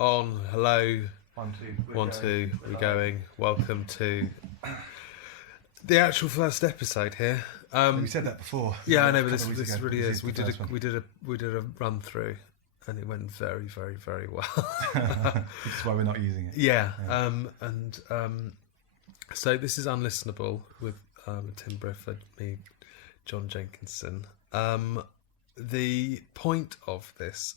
On. Hello. 1, 2. One, two. We're going. Welcome to the actual first episode here. We said that before. Yeah, I know, but this really is. We did a run through, and it went very, very, very well. Which is why we're not using it. Yeah. So this is Unlistenable with Tim Briffa, me, John Jenkinson. The point of this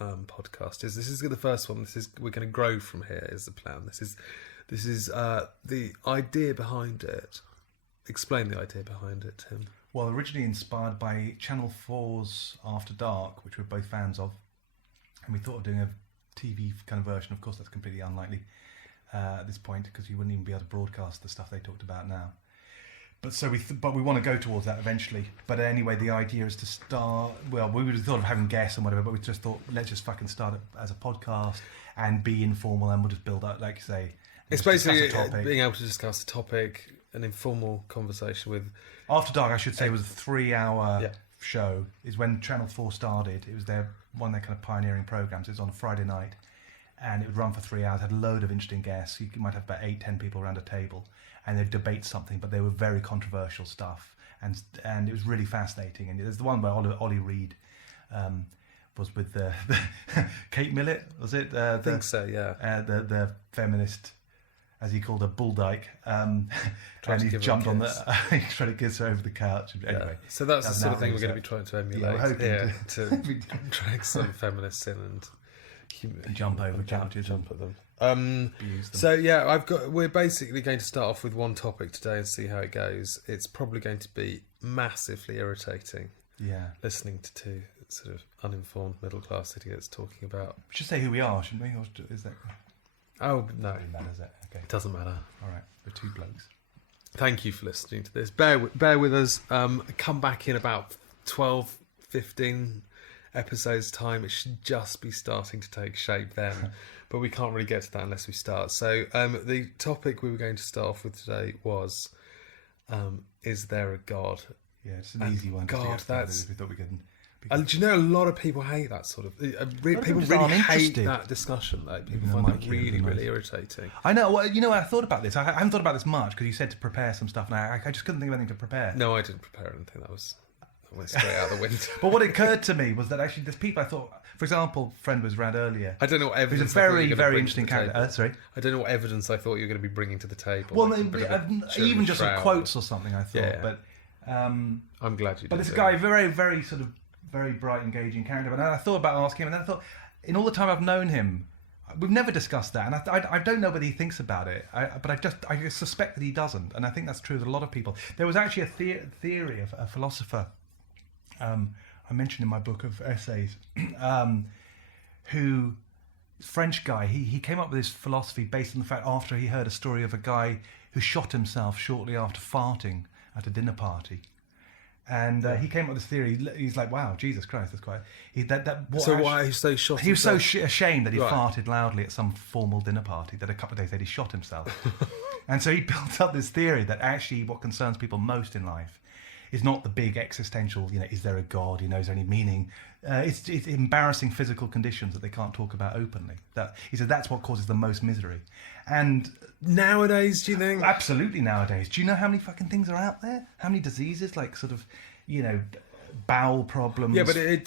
podcast is this is the first one. We're going to grow from here. Is the plan? This is the idea behind it. Explain the idea behind it, Tim. Well, originally inspired by Channel 4's After Dark, which we're both fans of, and we thought of doing a TV kind of version. Of course, that's completely unlikely at this point because you wouldn't even be able to broadcast the stuff they talked about now. But we want to go towards that eventually. But anyway, the idea is to start. Well, we would have thought of having guests and whatever, but we just thought let's just fucking start it as a podcast and be informal, and we'll just build up, like you say. It's basically being able to discuss a topic, an informal conversation with. After Dark, I should say, was a 3-hour show. Is when Channel 4 started. It was one of their kind of pioneering programs. It was on a Friday night, and it would run for 3 hours. Had a load of interesting guests. You might have about 8-10 people around a table. And they'd debate something, but they were very controversial stuff, and it was really fascinating. And there's the one where Ollie Reed was with the Kate Millett, was it? I think so, yeah. The feminist, as he called her, bull dyke, and he jumped on he tried to kiss her over the couch. Anyway, so that's the sort of thing we're going to be trying to emulate to drag some feminists in and jump over couches, jump at them. So yeah, we're basically going to start off with one topic today and see how it goes. It's probably going to be massively irritating. Yeah, listening to two sort of uninformed middle class idiots talking about. We should say who we are, shouldn't we? Or is that? Oh no, it matters. Okay, it doesn't matter. All right, we're two blokes. Thank you for listening to this. Bear with us. Come back in about 12, 15 episodes time. It should just be starting to take shape then. But we can't really get to that unless we start. So the topic we were going to start off with today was, is there a God? Yeah, it's an easy one. God, that's... We thought we could... Do you know a lot of people hate that sort of... people really hate that discussion, though. People find that really irritating. I know. Well, you know, I thought about this. I haven't thought about this much because you said to prepare some stuff, and I just couldn't think of anything to prepare. No, I didn't prepare anything. I went straight out the window. But what occurred to me was that actually there's people I thought, for example, friend was around earlier. I don't know what evidence. He's a very interesting character. Sorry, I don't know what evidence I thought you were going to be bringing to the table. Well, even just some quotes or something. I thought, yeah. But I'm glad you did. But this guy, very sort of very bright, engaging character. And I thought about asking him, and then I thought, in all the time I've known him, we've never discussed that, and I don't know whether he thinks about it, but I suspect that he doesn't, and I think that's true with a lot of people. There was actually a theory of a philosopher. I mentioned in my book of essays, who, French guy, he came up with this philosophy based on the fact after he heard a story of a guy who shot himself shortly after farting at a dinner party. And he came up with this theory. He's like, "Wow, Jesus Christ, that's quite." Why he so shot? He was so ashamed that he farted loudly at some formal dinner party that a couple of days later he shot himself. And so he built up this theory that actually what concerns people most in life is not the big existential, is there a God? Is there any meaning? It's embarrassing physical conditions that they can't talk about openly. He said that's what causes the most misery. And nowadays, do you think? Absolutely nowadays. Do you know how many fucking things are out there? How many diseases, like sort of, bowel problems,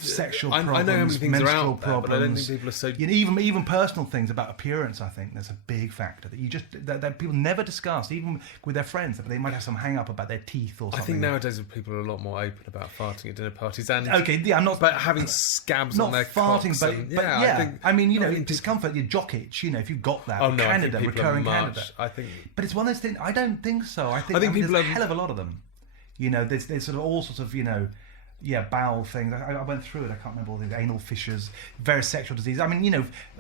sexual problems, I know how many things menstrual are out there, problems. but I don't think people are so... even personal things about appearance, I think there's a big factor that people never discuss, even with their friends. They might have some hang-up about their teeth or something. I think nowadays people are a lot more open about farting at dinner parties. And I'm not... But having scabs on their farting, cocks. I mean, discomfort, your jock itch, if you've got that. Canada, recurring Canada. I think... But it's one of those things, I don't think so. I think people there's a hell of a lot of them. There's sort of all sorts of, bowel things. I went through it. I can't remember all these anal fissures, various sexual diseases. I mean,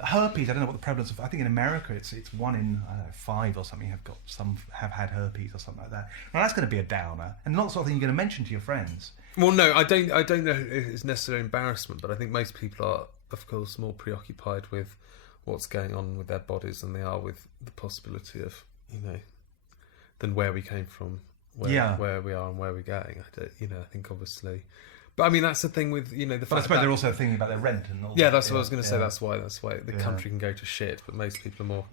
herpes. I don't know what the prevalence of. I think in America it's 1 in 5 or something have had herpes or something like that. Now that's going to be a downer, and not the sort of thing you're going to mention to your friends. Well, no, I don't know if it's necessarily embarrassment, but I think most people are, of course, more preoccupied with what's going on with their bodies than they are with the possibility of, than where we came from. Where we are and where we're going. I think obviously But I mean, that's the thing with the But I fact suppose that they're also thinking about their rent and all. yeah, that. that's what I was going to say. Yeah. That's why the country can go to shit. But most people are more,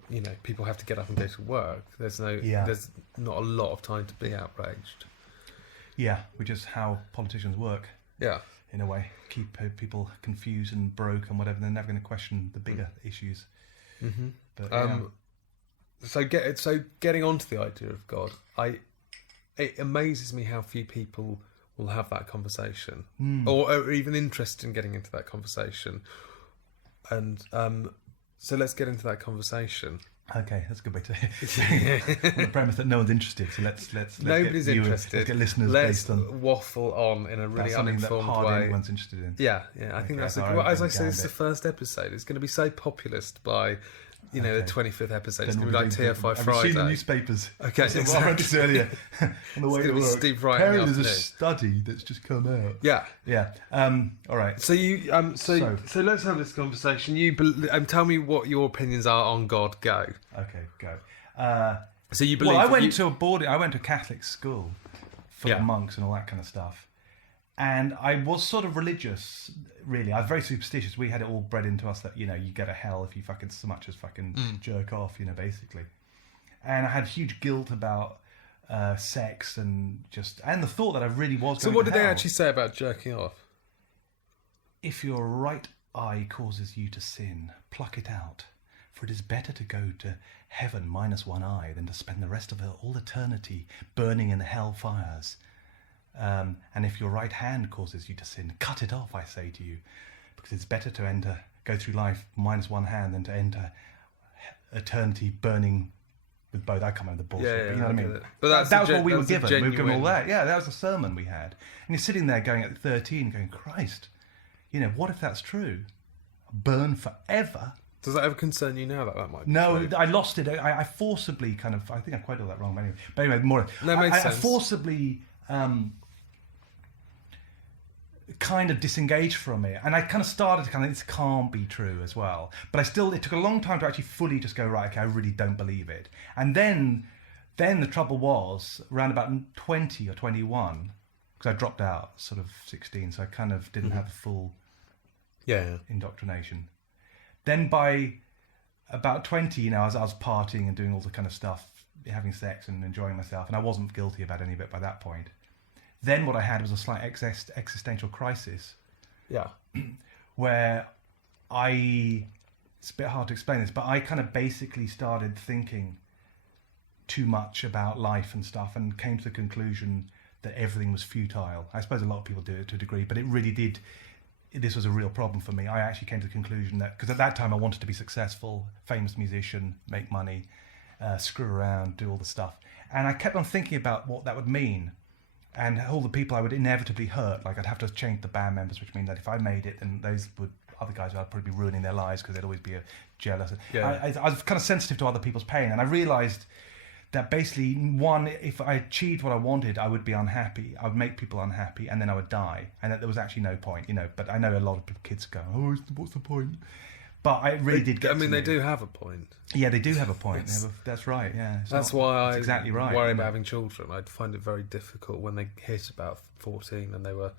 people have to get up and go to work. There's not a lot of time to be outraged. Yeah, which is how politicians work. Yeah, in a way, keep people confused and broke and whatever. They're never going to question the bigger issues. Mm-hmm. But, So getting onto the idea of God, it amazes me how few people will have that conversation, or are even interested in getting into that conversation. And so let's get into that conversation. Okay, that's a good way to on the premise that no one's interested. So let's nobody's get interested. Let's get listeners let's based on waffle on in a really uninformed that way. Everyone's interested in. Yeah. I think that's as I say, this is the first episode. It's going to be so populist by the 25th episode. It's going to be like TFI Friday. Have you seen the newspapers? Okay, exactly. I read this earlier on the way to work. Steep right Apparently, there's a study that's just come out. Yeah. All right. So you so let's have this conversation. You tell me what your opinions are on God. Go. Okay, go. So you believe? Well, I went to a Catholic school for monks and all that kind of stuff. And I was sort of religious, really. I was very superstitious. We had it all bred into us that, you go to hell if you fucking so much as fucking jerk off, basically. And I had huge guilt about sex and the thought that I really was going to hell. So what did they actually say about jerking off? If your right eye causes you to sin, pluck it out. For it is better to go to heaven minus one eye than to spend the rest of all eternity burning in the hell fires. And if your right hand causes you to sin, cut it off, I say to you, because it's better to go through life minus one hand than to enter eternity burning with both. I can't remember the bullshit, but you know what I mean? But that was what we were given. We were given all that. Yeah, that was the sermon we had. And you're sitting there going at 13, going, Christ, what if that's true? Burn forever. Does that ever concern you now that might be No, true? I lost it. I forcibly I think I quoted all that wrong, but anyway more. No, it makes sense. I forcibly kind of disengaged from it, and I kind of started to this can't be true as well. But it took a long time to actually fully just go, right, okay, I really don't believe it. And then the trouble was around about 20 or 21, because I dropped out sort of 16, so I kind of didn't have the full indoctrination. Then by about 20, I was partying and doing all the kind of stuff, having sex and enjoying myself, and I wasn't guilty about any of it by that point. Then what I had was a slight existential crisis. Yeah. Where it's a bit hard to explain this, but I kind of basically started thinking too much about life and stuff and came to the conclusion that everything was futile. I suppose a lot of people do it to a degree, but it really did. This was a real problem for me. I actually came to the conclusion that, because at that time I wanted to be successful, famous musician, make money, screw around, do all the stuff. And I kept on thinking about what that would mean. And all the people I would inevitably hurt, like I'd have to change the band members, which means that if I made it, then other guys I'd probably be ruining their lives because they'd always be jealous. Yeah. I was kind of sensitive to other people's pain, and I realised that basically, if I achieved what I wanted, I would be unhappy. I would make people unhappy, and then I would die, and that there was actually no point, But I know a lot of kids go, "Oh, what's the point?" But I really did get. They do have a point. Yeah, they do have a point. That's right. Yeah, that's why I exactly right. worry about having children. I'd find it very difficult when they hit about 14 and they were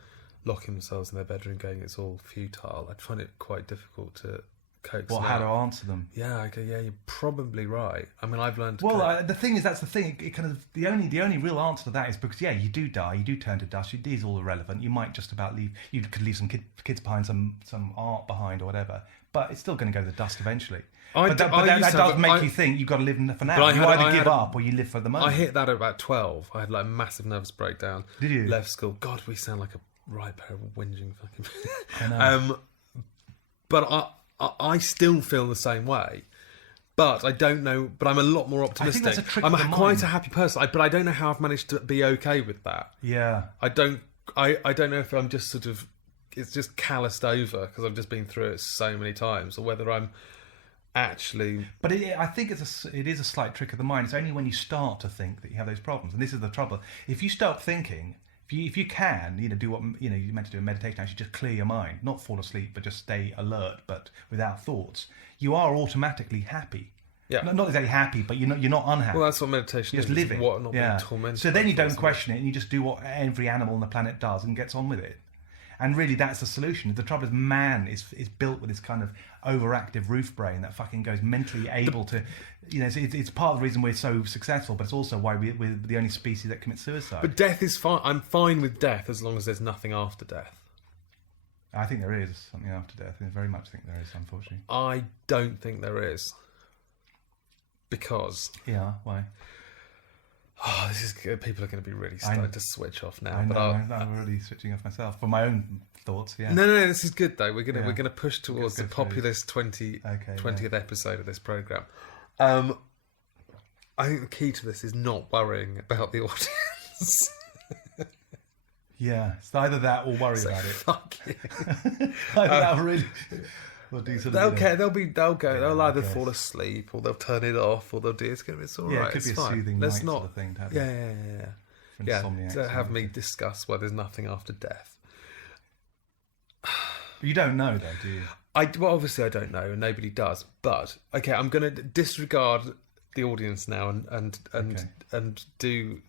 locking themselves in their bedroom, going, "It's all futile." I'd find it quite difficult to coax. Well, how to answer them? Yeah, okay, yeah, you're probably right. I've learned. The thing is, that's the thing. It kind of the only real answer to that is because you do die, you do turn to dust. It is all irrelevant. You might just about leave. You could leave some kids behind, some art behind, or whatever. But it's still going to go to the dust eventually. That does make you think you've got to live for now. You either give up or you live for the moment. I hit that at about 12. I had like a massive nervous breakdown. Did you? Left school. God, we sound like a right pair of whinging fucking. I know. But I still feel the same way. But I don't know. But I'm a lot more optimistic. I think that's a trick I'm of the mind. quite a happy person. But I don't know how I've managed to be okay with that. Yeah. I don't know if I'm just sort of. It's just calloused over because I've just been through it so many times, or whether I'm actually. But I think it is a slight trick of the mind. It's only when you start to think that you have those problems, and this is the trouble. If you start thinking, if you can, do what you're meant to do in meditation, actually just clear your mind, not fall asleep, but just stay alert, but without thoughts, you are automatically happy. Yeah. Not exactly happy, but you're not unhappy. Well, that's what meditation is. Just living. Not being tormented. So then you don't question it, and you just do what every animal on the planet does and gets on with it. And really, that's the solution. The trouble is, man is built with this kind of overactive roof brain that fucking goes mentally able to, it's part of the reason we're so successful, but it's also why we're the only species that commits suicide. But death is fine. I'm fine with death as long as there's nothing after death. I think there is something after death. I very much think there is, unfortunately. I don't think there is. Because... Yeah, why? Oh, this is good. People are going to be really starting to switch off now. I know, I'm already switching off myself for my own thoughts. Yeah. No, this is good though. We're gonna push towards the populist 20th episode of this program. I think the key to this is not worrying about the audience. Yeah, it's either that or worry about it. Fuck you. Either that or really. We'll do something. They'll either fall asleep or they'll turn it off or they'll do. It's all right. Yeah, it could be a soothing Let's night not. Sort of thing to have. Yeah. To have me discuss why there's nothing after death. You don't know, though, do you? Well, obviously I don't know, and nobody does. But okay, I'm going to disregard the audience now and do.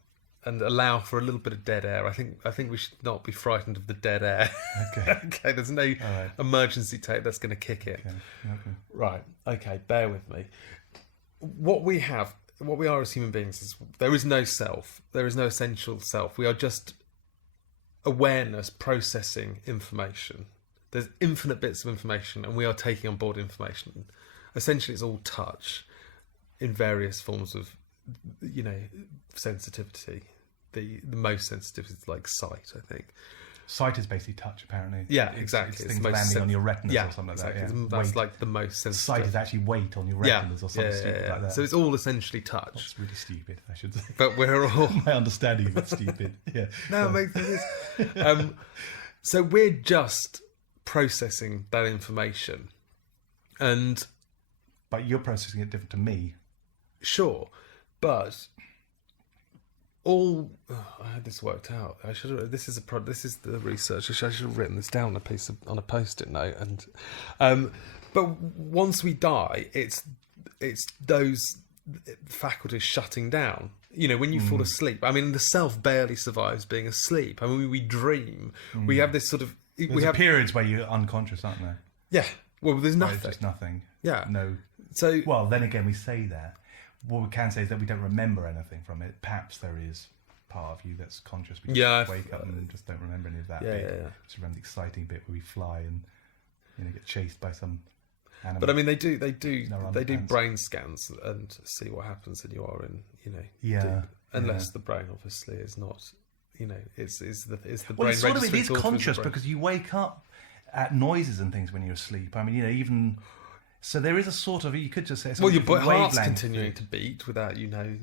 And allow for a little bit of dead air. I think we should not be frightened of the dead air. Okay. Okay. There's no emergency tape that's going to kick in. Okay. Right. Okay. Bear with me. What we are as human beings is there is no self. There is no essential self. We are just awareness processing information. There's infinite bits of information, and we are taking on board information. Essentially, it's all touch in various forms of, sensitivity. The most sensitive is like sight, I think. Sight is basically touch, apparently. Yeah, exactly. It's things landing on your retinas or something exactly. like that. Yeah. That's like the most sensitive. Sight is actually weight on your retinas or something stupid like that. So it's all essentially touch. That's really stupid, I should say. But we're all... My understanding of it's stupid. Yeah. No, it makes sense. So we're just processing that information. But you're processing it different to me. Sure. But... I had this worked out. This is the research. I should have written this down on a post-it note. And but once we die, it's those faculties shutting down. When you fall asleep. I mean, the self barely survives being asleep. I mean, we dream. We have this sort of. We have periods where you're unconscious, aren't there? Yeah. Well, there's nothing. Just nothing. Yeah. No. So. Well, then again, we say that. What we can say is that we don't remember anything from it. Perhaps there is part of you that's conscious. We just wake up and just don't remember any of that bit. Yeah. Just remember the exciting bit where we fly and get chased by some animal. But I mean, they do brain scans and see what happens, and you are in deep. Unless the brain obviously is not. It's the brain. It's sort of it is conscious because you wake up at noises and things when you're asleep. I mean, even. So there is a sort of, you could just say, your heart's continuing to beat without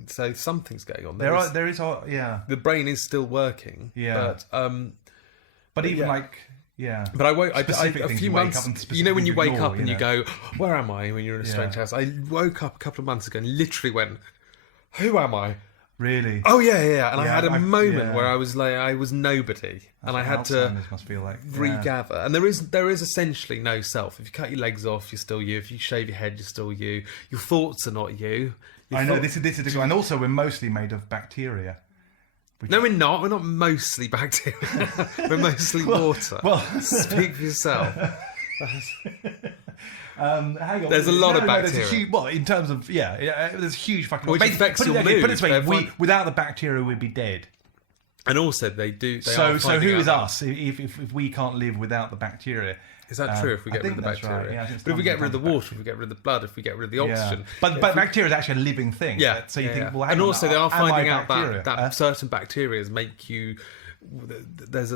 so something's going on. There is, the brain is still working. Yeah. But even But a few months. When you wake up and you go, where am I? When you're in a strange house. I woke up a couple of months ago and literally went, who am I? Really? Oh yeah. And I had a moment where I was like, I was nobody, and I had to must feel like, regather. And there is essentially no self. If you cut your legs off, you're still you. If you shave your head, you're still you. Your thoughts are not you. I know this is, and also we're mostly made of bacteria. No, we're not. We're not mostly bacteria. We're mostly water. Well, speak for yourself. Hang on. There's a lot of bacteria. In terms of there's huge fucking. Which affects your mood. Put it this way, without the bacteria, we'd be dead. And also, they do. So who is us if we can't live without the bacteria? Is that true? If we get rid of the bacteria, right. Yeah, but if we get rid of the water, if we get rid of the blood, if we get rid of the oxygen, but bacteria is actually a living thing. Yeah. So you think, well, and also they are finding out bacteria? that certain bacteria make you. There was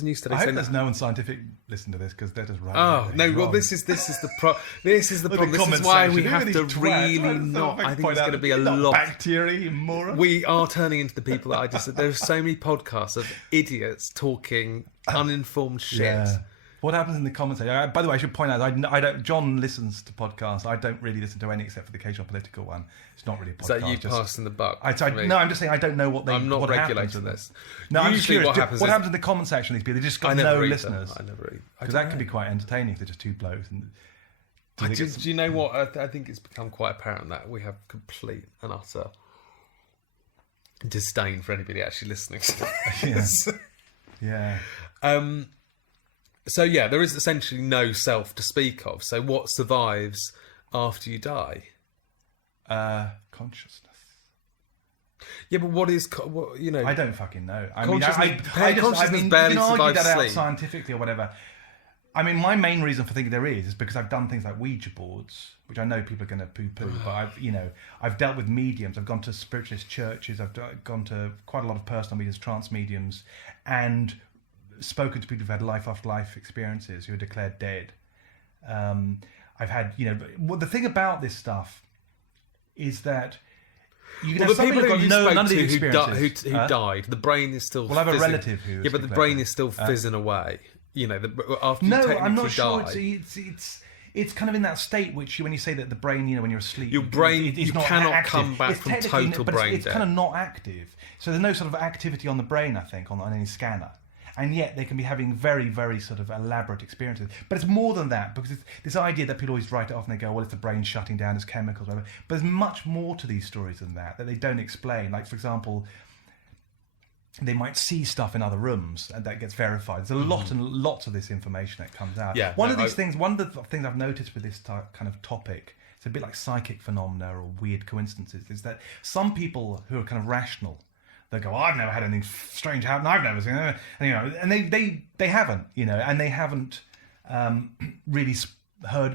a new study. I hope there's no one scientific listen to this because they're just right. Oh no! Well, this is the This is the problem. This is why we have to really not. I think it's going to be a lot. Bacteria, you moron. We are turning into the people that I just said. There are so many podcasts of idiots talking uninformed shit. Yeah. What happens in the comments? By the way, I should point out, I don't. John listens to podcasts. I don't really listen to any except for the occasional political one. It's not really a podcast. So you passing the buck? No, I'm just saying I don't know what they. I'm not what regulating this. No, I'm usually just curious. What happens in the comment section? These people, they just got no listeners. I never read. Because that could be quite entertaining if they're just two blokes. Do you know what? I think it's become quite apparent that we have complete and utter disdain for anybody actually listening to this. Yeah. So yeah, there is essentially no self to speak of. So what survives after you die? Consciousness. Yeah, but what is you know? I don't fucking know. I Consciousness mean, barely you can argue survives that out sleep. scientifically or whatever. I mean, my main reason for thinking there is because I've done things like Ouija boards, which I know people are going to poo-poo, but I've dealt with mediums. I've gone to spiritualist churches. I've gone to quite a lot of personal mediums, trance mediums, and spoken to people who've had life after life experiences who are declared dead. I've had, the thing about this stuff is that you can have the people somebody who you none spoke of these to experiences. who died, the brain is still. Well, I have a fizzing. relative who. Yeah, but the brain is still fizzing away. After you technically I'm not sure. die. It's kind of in that state which, when you say that the brain, when you're asleep, Your brain, it's you not cannot active. come back It's from technically- total but brain it's dead. kind of not active. So there's no sort of activity on the brain, I think, on any scanner. And yet they can be having very, very sort of elaborate experiences. But it's more than that, because it's this idea that people always write it off and they go, well, it's the brain shutting down as chemicals, whatever. But there's much more to these stories than that they don't explain. Like, for example, they might see stuff in other rooms and that gets verified. There's a lot and lots of this information that comes out. Yeah, One of the things I've noticed with this kind of topic, it's a bit like psychic phenomena or weird coincidences, is that some people who are kind of rational, they go, I've never had anything strange happen. I've never seen it. And they haven't, and they haven't really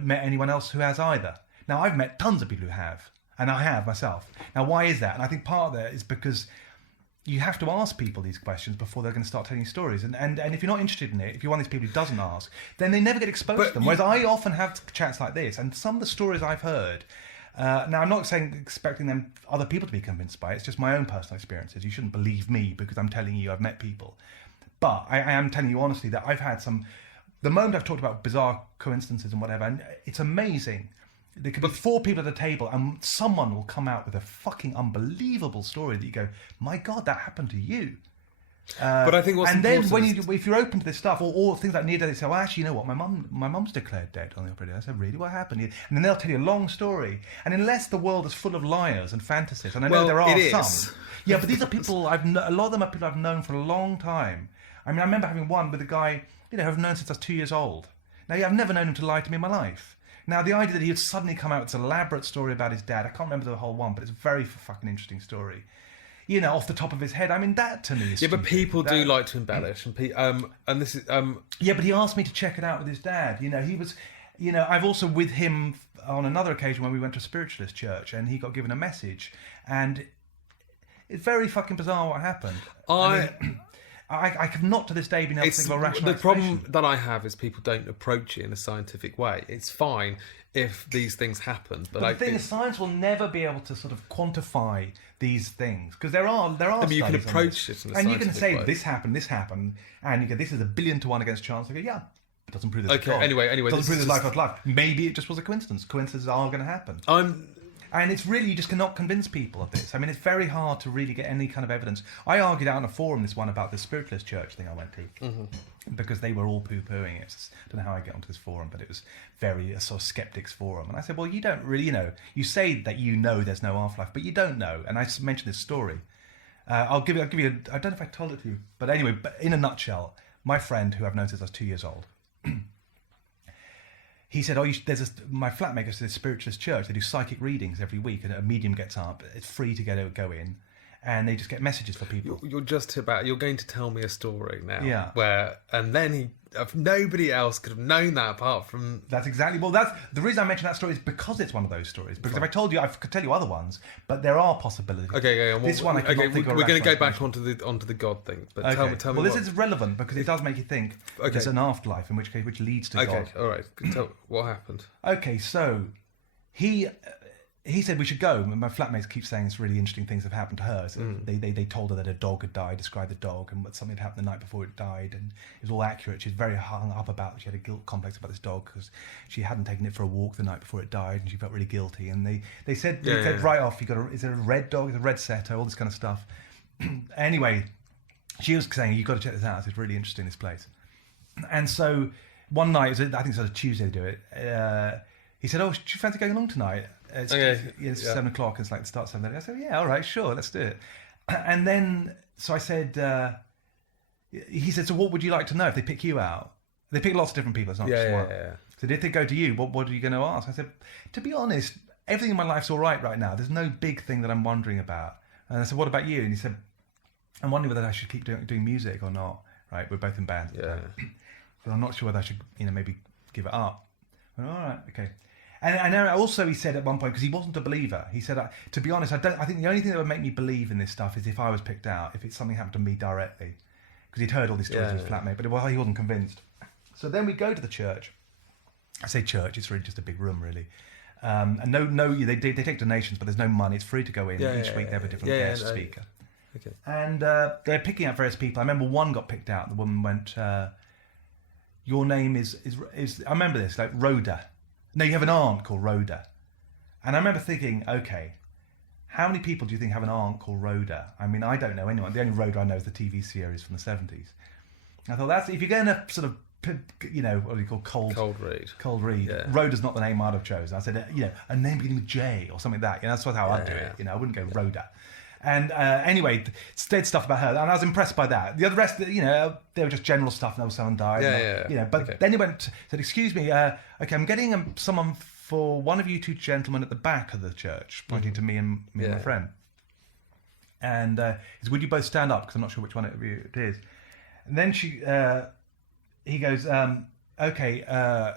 met anyone else who has either. Now, I've met tons of people who have, and I have myself. Now, why is that? And I think part of that is because you have to ask people these questions before they're going to start telling you stories. And if you're not interested in it, if you're one of these people who doesn't ask, then they never get exposed to them. Whereas I often have chats like this, and some of the stories I've heard. Now, I'm not expecting other people to be convinced by it. It's just my own personal experiences. You shouldn't believe me because I'm telling you I've met people. But I am telling you honestly that I've had the moment I've talked about bizarre coincidences and whatever, and it's amazing. There could be 4 people at a table and someone will come out with a fucking unbelievable story that you go, my God, that happened to you. But I think what's important if you're open to this stuff, or things like near death, they say, well, actually, you know what, my mum's declared dead on the operating. I said, really, what happened? And then they'll tell you a long story. And unless the world is full of liars and fantasists, and I know there are some, yeah, but these are people a lot of them are people I've known for a long time. I mean, I remember having one with a guy, who I've known since I was 2 years old. Now, I've never known him to lie to me in my life. Now, the idea that he would suddenly come out with this elaborate story about his dad, I can't remember the whole one, but it's a very fucking interesting story. Off the top of his head. I mean, that to me is stupid. But people do like to embellish, and this is Yeah, but he asked me to check it out with his dad. He was, I've also with him on another occasion when we went to a spiritualist church, and he got given a message, and it's very fucking bizarre what happened. I have not to this day been able to think of a rational explanation. The problem that I have is people don't approach it in a scientific way. It's fine if these things happen, but the thing is, science will never be able to sort of quantify these things because there are. I mean, you can approach it in a and you can say way. this happened, and you go, this is 1 billion to 1 against chance. I go, yeah, it doesn't prove there's God. Anyway, it doesn't prove there's life after life. Maybe it just was a coincidence. Coincidences are going to happen. And it's really, you just cannot convince people of this. I mean, it's very hard to really get any kind of evidence. I argued out on a forum this one about the spiritualist church thing I went to, because they were all poo-pooing it. I don't know how I get onto this forum, but it was a sort of skeptics forum. And I said, well, you don't really you say that there's no afterlife, but you don't know. And I mentioned this story. I'll give you, I don't know if I told it to you, but anyway, but in a nutshell, my friend who I've known since I was 2 years old, he said, my flatmate goes to this spiritualist church. They do psychic readings every week, and a medium gets up. It's free to go in, and they just get messages for people. You're going to tell me a story now. Yeah. And then nobody else could have known that apart from... That's exactly... Well, that's the reason I mention that story is because it's one of those stories. Because if I told you, I could tell you other ones, but there are possibilities. Okay. This one I could not think of. We're going to go back onto the God thing. But tell me. Well, this is relevant because it does make you think there's an afterlife, in which case which leads to God. Okay, all right. Tell what happened. Okay, so he said we should go. And my flatmates keep saying it's really interesting things have happened to her. So they told her that a dog had died, described the dog, and something had happened the night before it died, and it was all accurate. She was very hung up about. She had a guilt complex about this dog because she hadn't taken it for a walk the night before it died, and she felt really guilty. And they said right off, is it a red dog? Is it a red setter? All this kind of stuff. Anyway, she was saying you've got to check this out. It's really interesting, this place. And so one night, I think it was a Tuesday to do it. He said, "Oh, do you fancy going along tonight? It's 7 o'clock. It's like the start 7:30." I said, "Yeah, all right, sure, let's do it." And then, so I said, he said, "So what would you like to know if they pick you out?" They pick lots of different people. It's not just one. So if they go to you, what are you going to ask? I said, to be honest, everything in my life's all right now. There's no big thing that I'm wondering about. And I said, what about you? And he said, I'm wondering whether I should keep doing music or not. Right, we're both in bands. Yeah. But I'm not sure whether I should, maybe give it up. I went, all right, okay. And also he said at one point, because he wasn't a believer, he said, to be honest, I think the only thing that would make me believe in this stuff is if I was picked out, if it's something happened to me directly. Because he'd heard all these stories of his flatmate, but he wasn't convinced. So then we go to the church. I say church, it's really just a big room, really. And they take donations, but there's no money. It's free to go in. Each week they have a different guest speaker. Okay. And they're picking out various people. I remember one got picked out. The woman went, your name is I remember this, like Rhoda. No, you have an aunt called Rhoda. And I remember thinking, okay, how many people do you think have an aunt called Rhoda? I mean, I don't know anyone. The only Rhoda I know is the TV series from the 70s. I thought, if you're going to sort of, what do you call cold read. Yeah. Rhoda's not the name I'd have chosen. I said, a name beginning with J or something like that. That's how I'd do it. I wouldn't go Rhoda. And anyway, said stuff about her, and I was impressed by that. The other rest, they were just general stuff. No, someone died. But then he said, "Excuse me, okay, I'm getting someone for one of you two gentlemen at the back of the church," pointing to me and my friend. And he said, "Would you both stand up? Because I'm not sure which one it is." And then he goes, "Okay,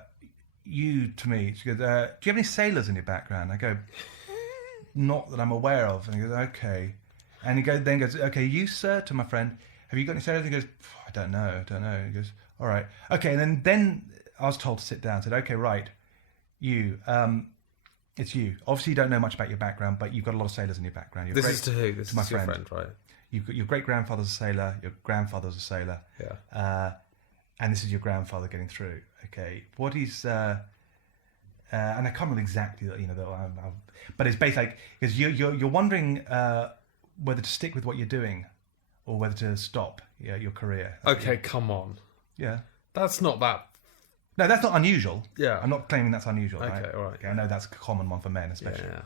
you to me." She goes, "Do you have any sailors in your background?" I go, "Not that I'm aware of." And he goes, "Okay." And he then goes, "Okay, you, sir," to my friend, "have you got any sailors?" And he goes, I don't know. And he goes, "All right. Okay." And then I was told to sit down. I said, "Okay, right. You, it's you. Obviously you don't know much about your background, but you've got a lot of sailors in your background." This is to who? This to my is your friend, right? You've got your great-grandfather's a sailor, your grandfather's a sailor. Yeah. And this is your grandfather getting through. Okay. What is... and I can't remember exactly, but it's basically like, because you're wondering whether to stick with what you're doing or whether to stop your career. Okay, come on. Yeah. That's not that... No, that's not unusual. Yeah. I'm not claiming that's unusual, okay, right? All right. Okay, I know that's a common one for men, especially. Yeah.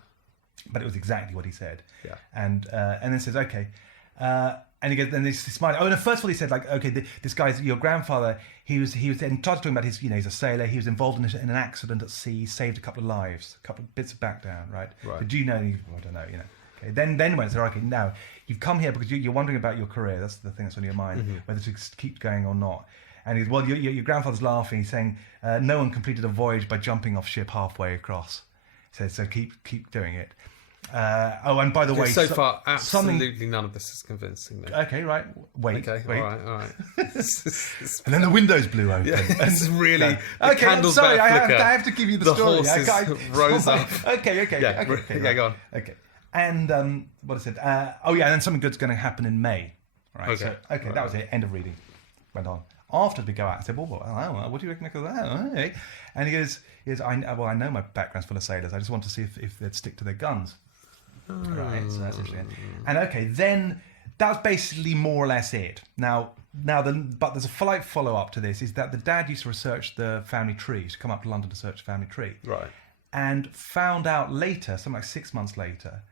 But it was exactly what he said. Yeah. And then says, okay. And he goes, then he's smiling. Oh, no, first of all, he said, like, okay, this guy's your grandfather. He was then started talking about his, he's a sailor. He was involved in an accident at sea, saved a couple of lives, a couple of bits of back down, right? So do you know? I don't know, Okay. Then went, so okay, now you've come here because you're wondering about your career. That's the thing that's on your mind, whether to keep going or not. And he goes, well, your grandfather's laughing. He's saying, no one completed a voyage by jumping off ship halfway across. He said, so keep doing it. And by the way, so far, absolutely none of this is convincing me. Okay, right. Wait. All right. And then the windows blew open. Yeah, it's really... Okay, I'm sorry, I have to give you the story. Horses rose up. Okay. Yeah, go on. Okay. And what I said, and then something good's going to happen in May. Right. Okay. So, that was it. End of reading. Went on. After we go out, I said, well, what do you reckon of that? Okay. And he goes, I know my background's full of sailors. I just want to see if they'd stick to their guns. Right, so that's interesting. And okay, then that was basically more or less it. Now, but there's a slight follow-up to this, is that the dad used to research the family tree, used to come up to London to search the family tree. Right. And found out later, something like 6 months later,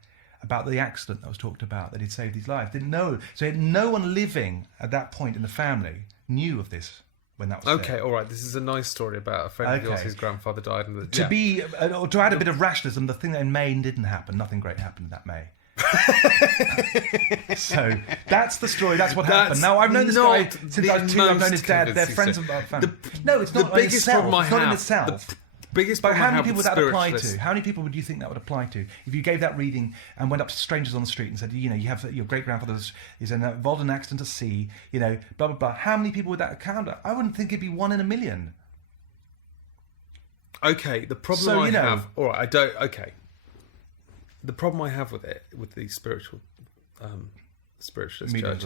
about the accident that was talked about, that he'd saved his life. Didn't know. So no one living at that point in the family knew of this when that was said. All right. This is a nice story about a friend of yours whose grandfather died. To add a bit of rationalism, the thing that in May didn't happen. Nothing great happened in that May. So that's the story. That's what happened. Now I've known this guy since I was 2. I've known his dad. They're friends of our family. No, it's not. The biggest problem I have. Not in itself. Biggest but how many people would that apply to? How many people would you think that would apply to? If you gave that reading and went up to strangers on the street and said, you have your great grandfather is involved in an accident at sea, blah blah blah. How many people would that account? I wouldn't think it'd be 1 in a million. Okay, the problem I have. All right, I don't. Okay, the problem I have with it, with the spiritualist mediums,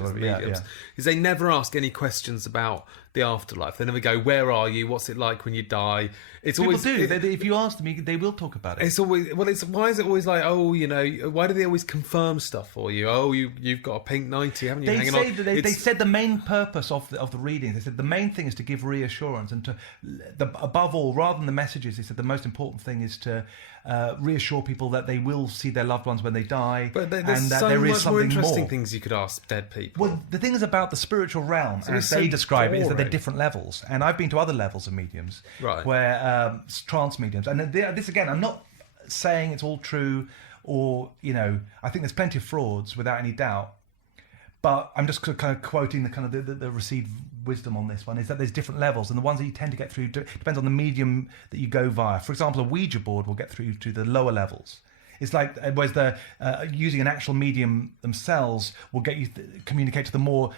is they never ask any questions about the afterlife. They never go, where are you? What's it like when you die? It's People always do. If you ask them, they will talk about it. It's always why is it always like, why do they always confirm stuff for you? Oh, you've got a pink 90, haven't you? They said the main purpose of the reading. They said the main thing is to give reassurance and above all, rather than the messages, they said the most important thing is to reassure people that they will see their loved ones when they die. But there's so much more interesting things you could ask dead people. Well, the thing is about the spiritual realm, as they describe it, is that they're different levels. And I've been to other levels of mediums, Right. where trance mediums. And this again, I'm not saying it's all true, or I think there's plenty of frauds without any doubt. But I'm just kind of quoting the received wisdom on this one, is that there's different levels, and the ones that you tend to get through depends on the medium that you go via. For example, a Ouija board will get through to the lower levels. It's like, whereas using an actual medium themselves will get you communicate to the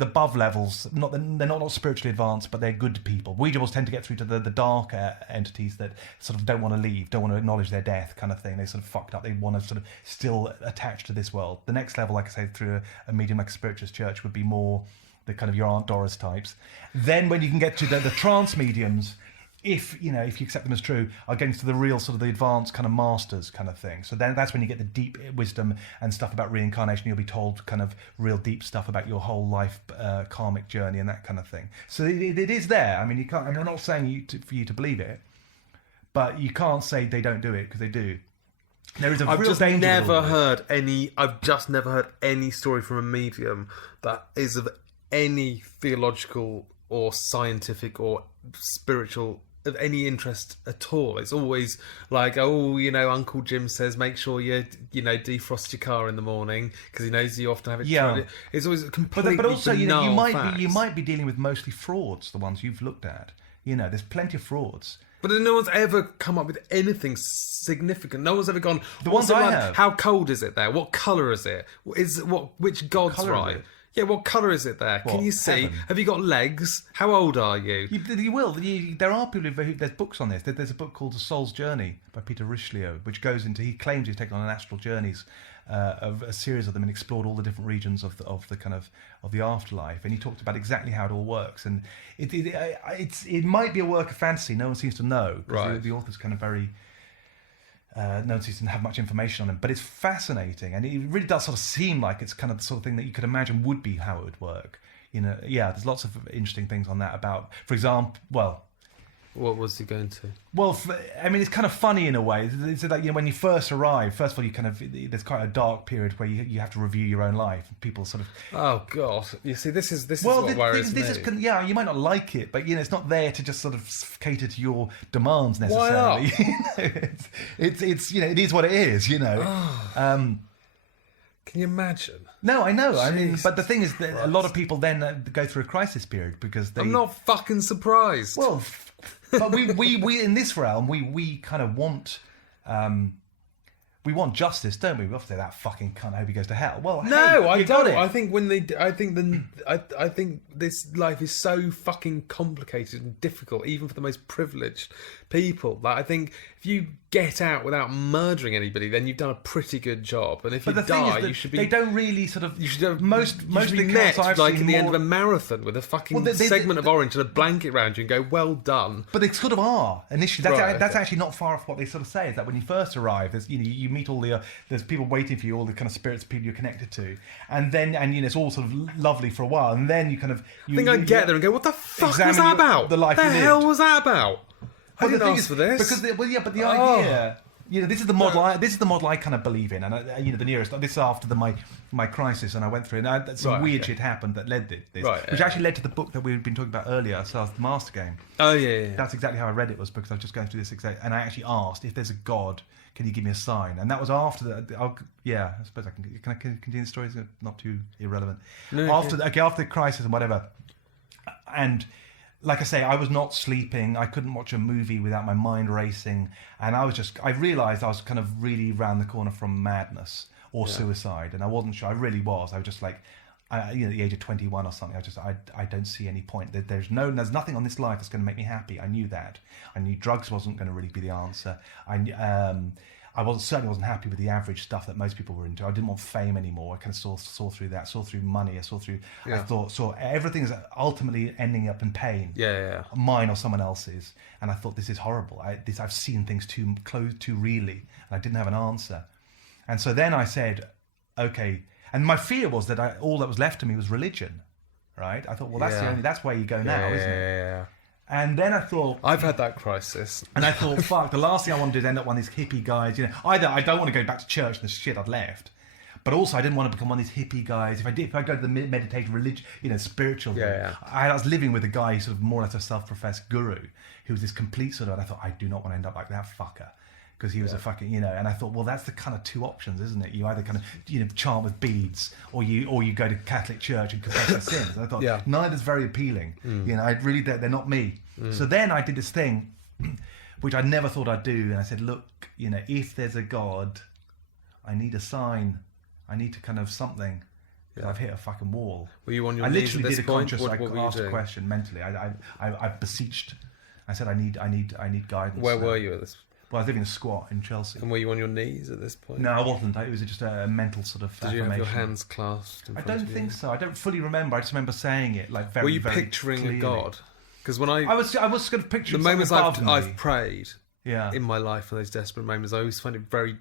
above levels. They're not spiritually advanced, but they're good people. Ouija boards tend to get through to the darker entities that sort of don't want to leave, don't want to acknowledge their death, kind of thing. They sort of fucked up. They want to sort of still attach to this world. The next level, like I say, through a medium like a spiritualist church, would be more the kind of your Aunt Doris types. Then when you can get to the trance mediums, if you accept them as true, are getting to the real sort of the advanced kind of masters kind of thing. So then that's when you get the deep wisdom and stuff about reincarnation. You'll be told kind of real deep stuff about your whole life karmic journey and that kind of thing. So it is there. I mean, you can't. I'm not saying for you to believe it, but you can't say they don't do it, because they do. There is a real danger. I've just never heard any story from a medium that is of any theological or scientific or spiritual of any interest at all. It's always like, Uncle Jim says make sure you defrost your car in the morning because he knows you often have it. Yeah. It's always completely but also you facts. might be dealing with mostly frauds, the ones you've looked at. There's plenty of frauds. But no one's ever come up with anything significant. No one's ever gone, the ones I have. How cold is it there? What colour is it? Which god's right? Yeah, what colour is it there? Can you see? Heaven. Have you got legs? How old are you? You will. There are people there's books on this. There's a book called The Soul's Journey by Peter Shrdlu, which goes into, he claims he's taken on an astral journeys, of a series of them, and explored all the different regions of the afterlife. And he talked about exactly how it all works. And it might be a work of fantasy. No one seems to know, because right. the author's kind of very. No one seems to have much information on him, but it's fascinating, and it really does sort of seem like it's kind of the sort of thing that you could imagine would be how it would work. There's lots of interesting things on that about, for example, what was he going to? Well, it's kind of funny in a way. It's like, when you first arrive, first of all, there's quite a dark period where you have to review your own life. People sort of... Oh, God. You see, this is what worries me. You might not like it, but, it's not there to just sort of cater to your demands necessarily. Why not? It is what it is, Can you imagine? No, I know. I mean, but the thing is that a lot of people then go through a crisis period because they... I'm not fucking surprised. Well, but we in this realm, we kind of want... we want justice, don't we? We often say that fucking cunt, I hope he goes to hell. Well, no, I got don't. it. I think this life is so fucking complicated and difficult, even for the most privileged people. Like, I think if you get out without murdering anybody, then you've done a pretty good job. And if you die, you should be. They don't really sort of. You should have most you should of be the met accounts I've like seen at the end of a marathon with a fucking segment of orange and a blanket round you and go, well done. But they sort of are initially. That's okay. actually not far off what they sort of say. Is that when you first arrive, there's you meet all the there's people waiting for you, all the kind of spirits of people you're connected to, and it's all sort of lovely for a while, and then you kind of. I think I'd get there and go, what the fuck was that about? The life you lived. hell was that about? I didn't ask for this. Because but the idea. This is the model. This is the model I kind of believe in, and the nearest. This is after my crisis, and I went through, and some weird shit happened that led this, which actually led to the book that we've been talking about earlier. So the Master Game. Oh yeah. That's exactly how I read it. Was because I was just going through this and I actually asked, if there's a God, can you give me a sign? And that was after the. I suppose I can. Can I continue the story? It's not too irrelevant. No, after the crisis and whatever, and. Like I say, I was not sleeping. I couldn't watch a movie without my mind racing. And I realised I was kind of really round the corner from madness or suicide. And I wasn't sure. I really was. I was just like, at the age of 21 or something, I don't see any point. There's nothing on this life that's going to make me happy. I knew that. I knew drugs wasn't going to really be the answer. I certainly wasn't happy with the average stuff that most people were into. I didn't want fame anymore. I kind of saw through that, saw through money. I saw everything's ultimately ending up in pain. Yeah. Mine or someone else's. And I thought, this is horrible. I've seen things too close, too really, and I didn't have an answer. And so then I said, okay. And my fear was that all that was left to me was religion, right? I thought, well, that's where you go now, isn't it? Yeah. And then I thought... I've had that crisis. And I thought, fuck, the last thing I want to do is end up one of these hippie guys. Either I don't want to go back to church and the shit I'd left, But also, I didn't want to become one of these hippie guys. If I go to the meditation, religion, spiritual thing, I was living with a guy who sort of more or less a self-professed guru, who was this complete sort of, and I thought, I do not want to end up like that fucker. Because he was a fucking, and I thought, well, that's the kind of two options, isn't it? You either kind of, chant with beads, or you go to Catholic church and confess your sins. And I thought, neither's very appealing. They're not me. So then I did this thing, which I never thought I'd do, and I said, look, if there's a God, I need a sign. I need to kind of something. Yeah. I've hit a fucking wall. Were you on your knees at this point? I asked a question mentally. I beseeched. I said, I need guidance. Where were you at this? Well, I was living in a squat in Chelsea. And were you on your knees at this point? No, I wasn't. It was just a mental sort of Did you have your hands clasped in front I don't think so. I don't fully remember. I just remember saying it like very, were you very picturing clearly. a God? Because when I was sort of picturing the moments above I've prayed yeah. in my life, for those desperate moments, I always find it very.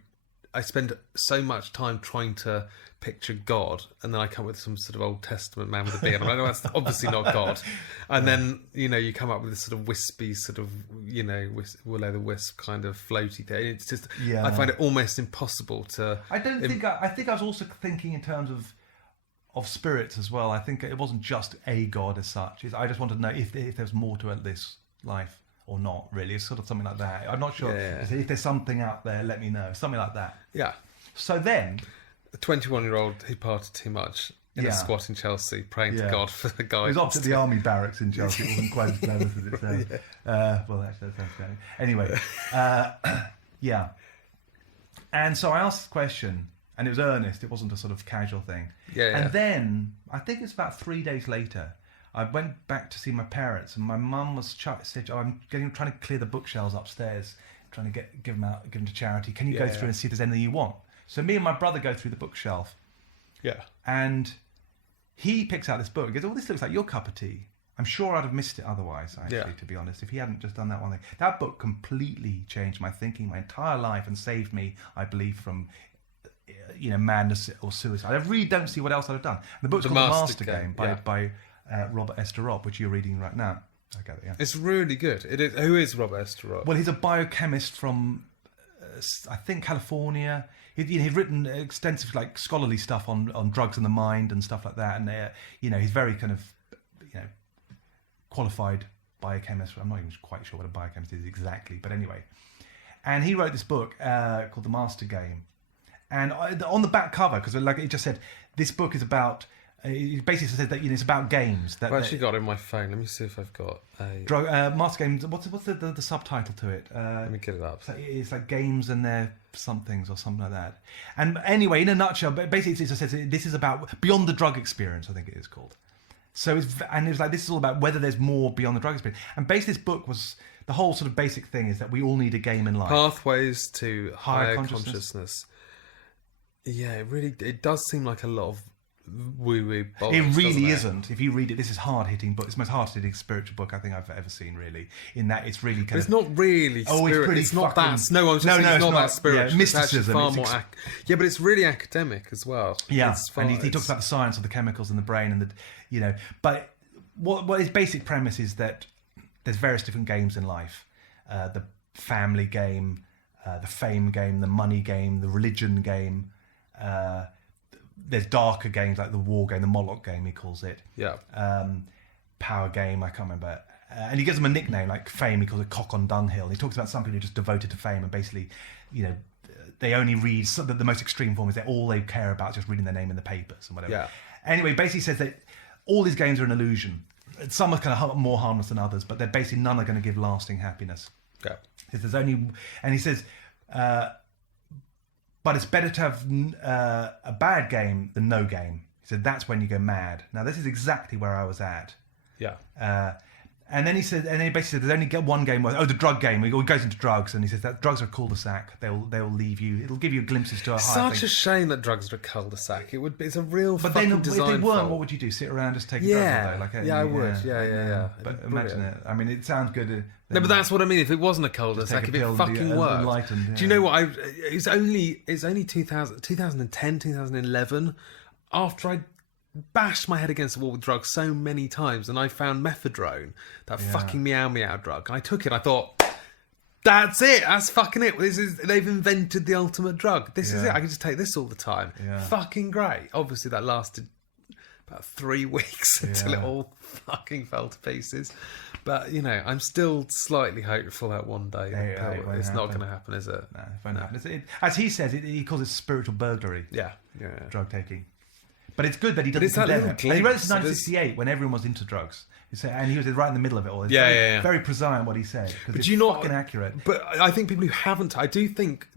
I spend so much time trying to picture God, and then I come up with some sort of Old Testament man with a beard. I know that's obviously not God. And then you come up with this sort of wispy, sort of will-o'-the-wisp kind of floaty thing. It's just I find it almost impossible to. I think I was also thinking in terms of spirits as well. I think it wasn't just a God as such. I just wanted to know if there's more to this life or not. Really, it's sort of something like that. I'm not sure if there's something out there. Let me know. Something like that. Yeah. So then. A 21-year-old who partied too much in a squat in Chelsea, praying to God for the guidance. It was opposite the army barracks in Chelsea. It wasn't quite as clever as it sounds. Well, actually, that sounds scary. Anyway, yeah. And so I asked the question, and it was earnest. It wasn't a sort of casual thing. And then, I think it's about 3 days later, I went back to see my parents, and my mum said, I'm trying to clear the bookshelves upstairs, trying to give them to charity. Can you go through and see if there's anything you want? So me and my brother go through the bookshelf. Yeah. And he picks out this book. He goes, oh, this looks like your cup of tea. I'm sure I'd have missed it otherwise, actually, to be honest, if he hadn't just done that one thing. That book completely changed my thinking, my entire life, and saved me, I believe, from madness or suicide. I really don't see what else I'd have done. And the book's called The Master Game by Robert Estorop, which you're reading right now. I get it, yeah. It's really good. It is. Who is Robert Estorop? Well, he's a biochemist from, I think, California. He'd written extensive, scholarly stuff on drugs and the mind and stuff like that. And he's very kind of, qualified biochemist. I'm not even quite sure what a biochemist is exactly, but anyway. And he wrote this book called The Master Game. And on the back cover, because it just said, this book is about. It basically said that it's about games. I've actually got it in my phone. Let me see if I've got a Master Games. What's the subtitle to it? Let me get it up. It's like games and their somethings or something like that. And anyway, in a nutshell, basically it says this is about beyond the drug experience. I think it is called. So it was like this is all about whether there's more beyond the drug experience. And basically, this book was the whole sort of basic thing is that we all need a game in life. Pathways to higher consciousness. Yeah, it does seem like a lot of woo-woo bollocks. It really isn't. If you read it, this is hard-hitting book. It's the most hard-hitting spiritual book I think I've ever seen, really. In that it's really kind of... It's not really spiritual. It's not that... No, I'm just saying it's not that spiritual. Yeah, mysticism. It's far more... Yeah, but it's really academic as well. Yeah, and he talks about the science of the chemicals in the brain and the... But what his basic premise is that there's various different games in life. The family game, the fame game, the money game, the religion game... there's darker games like the war game, the Moloch game, he calls it. Yeah. Power game, I can't remember. And he gives them a nickname, like fame, he calls it cock on dunghill. And he talks about some people who are just devoted to fame and basically, they only read, the most extreme form is that all they care about is just reading their name in the papers and whatever. Yeah. Anyway, basically says that all these games are an illusion. Some are kind of more harmless than others, but they're basically none are going to give lasting happiness. Yeah. There's only, and he says, but it's better to have a bad game than no game. He said that's when you go mad. Now this is exactly where I was at. Yeah. And then he basically said there's only one game. The drug game. He goes into drugs, and he says that drugs are a cul-de-sac. They'll leave you. It'll give you glimpses to a higher. Such a shame that drugs are a cul-de-sac. It's a real. But then, if they weren't, fault. What would you do? Sit around just take a drug? I would. Yeah. But imagine it. I mean, it sounds good. No, but that's what I mean. If it wasn't a cul-de-sac, if it fucking worked. Do you know what? It's only 2010, 2011, after I bashed my head against the wall with drugs so many times, and I found methadone, that fucking meow drug. And I took it. I thought, That's it. That's fucking it. They've invented the ultimate drug. This is Yeah. it. I can just take this all the time. Yeah. Fucking great. Obviously, that lasted about 3 weeks until it Yeah. all fucking fell to pieces. But, you know, I'm still slightly hopeful that one day it's not going to happen, is it? No, it won't happen. As he says, he calls it spiritual burglary, Yeah. drug taking. But it's good that he doesn't it's that condemn little it. And he wrote this in glimpse, so 1968 when everyone was into drugs. And he was right in the middle of it all. It's Yeah, very, yeah. very prescient what he said. Because it's do you not- fucking accurate. But I think people who haven't, I do think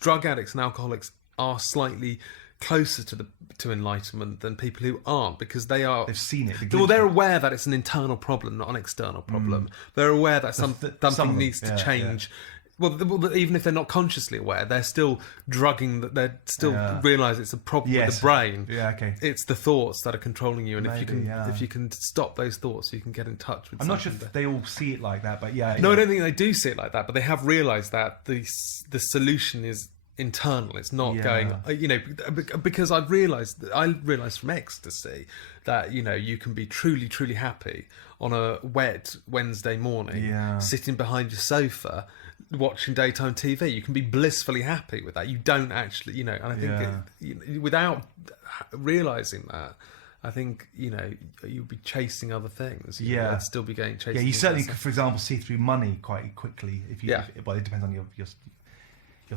drug addicts and alcoholics are slightly closer to enlightenment than people who aren't, because they've seen it. They're aware that it's an internal problem, not an external problem. They're aware that something needs to change. Well, even if they're not consciously aware, they're still drugging. That they're still realise it's a problem with the brain. Yeah, okay. It's the thoughts that are controlling you, and Maybe, if you can stop those thoughts, you can get in touch with. I'm not sure if they all see it like that, but yeah. No, I don't think they do see it like that, but they have realised that the solution is internal. It's not going, you know, because I realised from ecstasy that, you know, you can be truly, truly happy on a wet Wednesday morning, sitting behind your sofa, watching daytime TV. You can be blissfully happy with that. You don't actually, you know, and I think without realising that, I think, you know, you'll be chasing other things. You'd still be chasing. Yeah, you certainly could, for example, see through money quite quickly. Well, it depends on your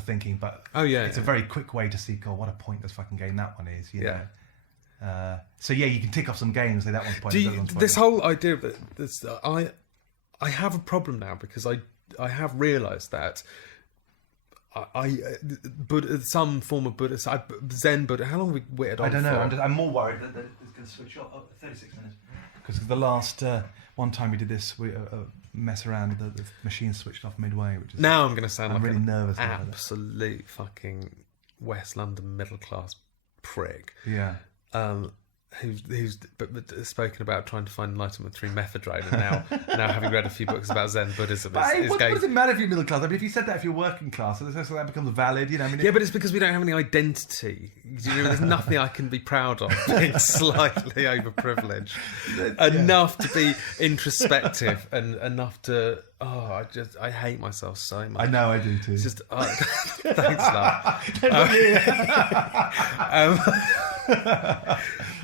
thinking, but it's a very quick way to see, God, what a pointless fucking game that one is, you know. So you can tick off some games, say that one's pointless. This whole idea of this, I have a problem now, because I have realised that some form of Buddhist, Zen Buddha. How long have we waited on? I don't know. For? I'm more worried that it's going to switch off. 36 minutes. Because the last one time we did this, we mess around. The machine switched off midway. Which is, now I'm going to sound like really an nervous. Absolute fucking West London middle class prick. Yeah. Who's spoken about trying to find enlightenment through methadone, and now having read a few books about Zen Buddhism. But what does it matter if you're middle class? I mean, if you said that if you're working class, so that becomes valid, you know. I mean, but it's because we don't have any identity. You know, there's nothing I can be proud of. It's slightly overprivileged, enough to be introspective, and enough to. Oh, I hate myself so much. I know, I do too. It's just thanks, love.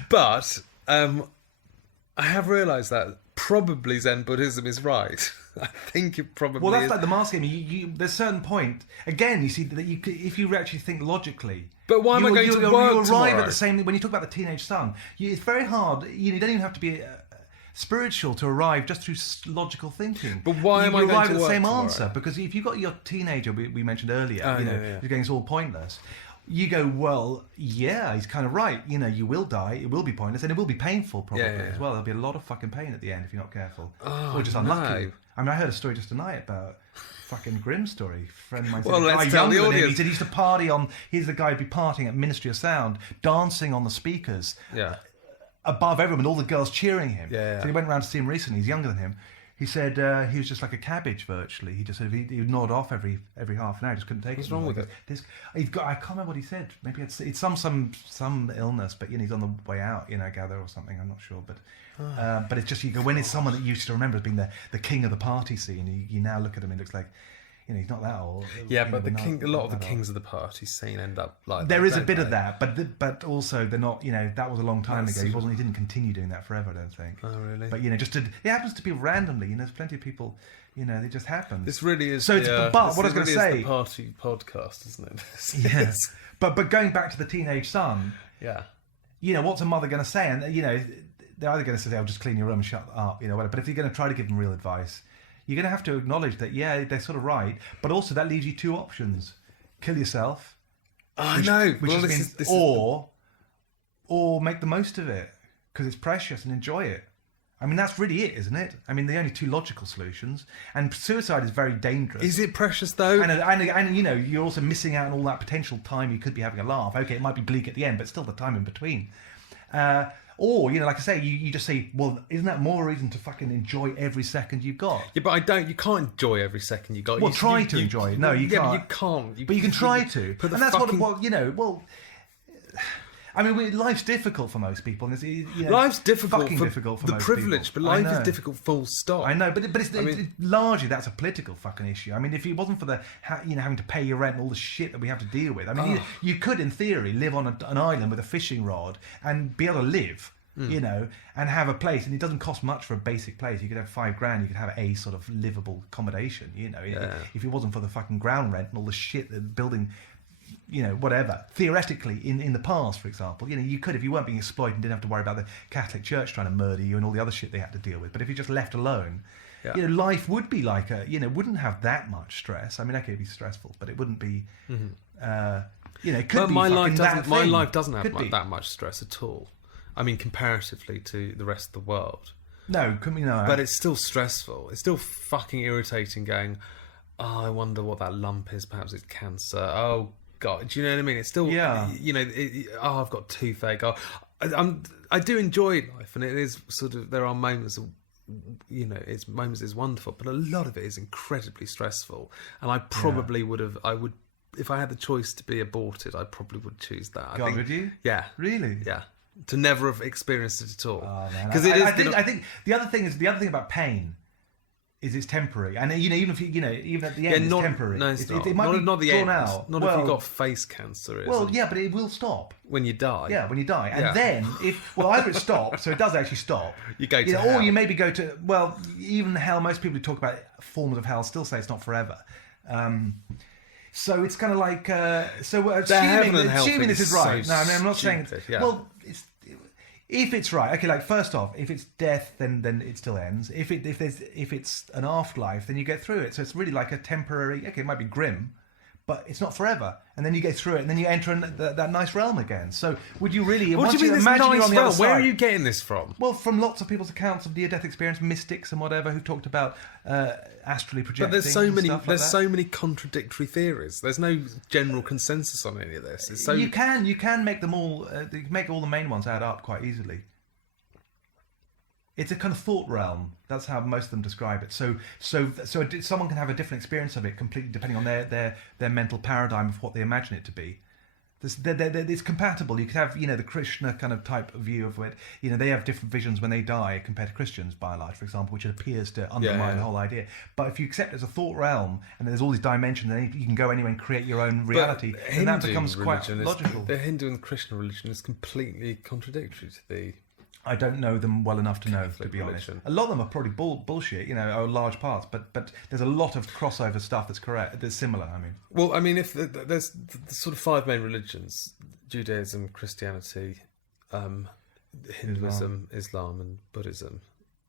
But I have realised that probably Zen Buddhism is right. I think it probably. Well, that's is. like the mask game. There's a certain point. Again, you see that if you actually think logically. But why am I going to work You arrive tomorrow? at the same. When you talk about the teenage son, it's very hard. You don't even have to be spiritual to arrive just through logical thinking. But why am I going to arrive at the work same tomorrow? answer? Because if you've got your teenager we mentioned earlier, you're going, it's all pointless. You go, well, yeah, he's kind of right. You know, you will die. It will be pointless, and it will be painful probably as well. There'll be a lot of fucking pain at the end if you're not careful, or just unlucky. No. I mean, I heard a story just tonight about fucking grim story. A friend of mine said, Well, let's tell the audience. He said he used to party on. He's the guy who'd be partying at Ministry of Sound, dancing on the speakers, above everyone, all the girls cheering him. So he went around to see him recently. He's younger than him. He said he was just like a cabbage virtually. He just said he would nod off every half an hour. He just couldn't take it. What's wrong with it? I can't remember what he said. Maybe it's some illness, but he's on the way out. I gather, or something. I'm not sure, but it's just when it's someone that you used to remember as being the king of the party scene. You now look at him, it looks like. He's not that old. But a lot of the kings of the party scene end up like there is a bit of that, but also they're not. That was a long time ago. He didn't continue doing that forever. I don't think. Oh really? But it happens to people randomly. There's plenty of people. It just happens. This really is. So what I was going to say, is the party podcast, isn't it? Yes. But going back to the teenage son. Yeah. What's a mother going to say? And they're either going to say, "I'll just clean your room and shut up," whatever. But if you're going to try to give them real advice, you're going to have to acknowledge that, they're sort of right, but also that leaves you two options: kill yourself, or make the most of it because it's precious and enjoy it. I mean, that's really it, isn't it? I mean, the only two logical solutions. And suicide is very dangerous. Is it precious though? And you're also missing out on all that potential time you could be having a laugh. Okay, it might be bleak at the end, but still the time in between. Or, like I say, you just say, well, isn't that more reason to fucking enjoy every second you've got? Yeah, but you can't enjoy every second you got. Well, try to enjoy it. No, you can't. But you can't. But you can try to. And that's I mean, life's difficult for most people. And Life's difficult fucking for difficult for the most privileged, people. but life is difficult full stop. I know, but largely that's a political fucking issue. I mean, if it wasn't for the having to pay your rent and all the shit that we have to deal with, I mean, you could, in theory, live on an island with a fishing rod and be able to live. And have a place, and it doesn't cost much for a basic place. You could have $5,000, you could have a sort of livable accommodation. If it wasn't for the fucking ground rent and all the shit that building, whatever. Theoretically, in the past, for example, you could, if you weren't being exploited and didn't have to worry about the Catholic Church trying to murder you and all the other shit they had to deal with. But if you're just left alone, life would be like wouldn't have that much stress. I mean, okay, it'd be stressful, but it wouldn't be. It could but be. My life doesn't have that much stress at all. I mean, comparatively to the rest of the world. No. But it's still stressful. It's still fucking irritating going, I wonder what that lump is. Perhaps it's cancer. Oh, God. Do you know what I mean? It's still, I've got toothache. I do enjoy life, and it is sort of, there are moments of, it's wonderful, but a lot of it is incredibly stressful. And I probably would, if I had the choice to be aborted, I probably would choose that. Would you? Yeah. Really? Yeah. To never have experienced it at all. Because I think the other thing about pain is it's temporary, and even if even at the end it's temporary. No, it's not. It might not be the drawn end. out. Not if you've got face cancer. Well, yeah, but it will stop when you die. Yeah, when you die, and then either it stops, so it does actually stop. You go to hell. Or you maybe go to even hell. Most people who talk about forms of hell still say it's not forever. So it's kind of like assuming this is right. So no, I mean I'm not saying it's, yeah. Well, if it's right, okay. Like first off, if it's death, then it still ends. If it's an afterlife, then you get through it. So it's really like a temporary. Okay, it might be grim, but it's not forever. And then you get through it, and then you enter that nice realm again. So would you really? What do you mean this nice realm? Where are you getting this from? Well, from lots of people's accounts of near-death experience, mystics and whatever, who talked about astrally projecting. But there's so many contradictory theories. There's no general consensus on any of this. It's you can make them all. You can make all the main ones add up quite easily. It's a kind of thought realm. That's how most of them describe it. So someone can have a different experience of it, completely depending on their mental paradigm of what they imagine it to be. It's compatible. You could have, the Krishna kind of type of view of it. They have different visions when they die compared to Christians, by and large, for example, which appears to undermine the whole idea. But if you accept it as a thought realm, and there's all these dimensions, and you can go anywhere and create your own reality, then that becomes quite logical. The Hindu and Krishna religion is completely contradictory to the... I don't know them well enough to know, to be honest. A lot of them are probably bullshit, or large parts. But there's a lot of crossover stuff that's correct. That's similar. I mean, well, I mean, if there's the sort of five main religions: Judaism, Christianity, Hinduism, Islam, and Buddhism.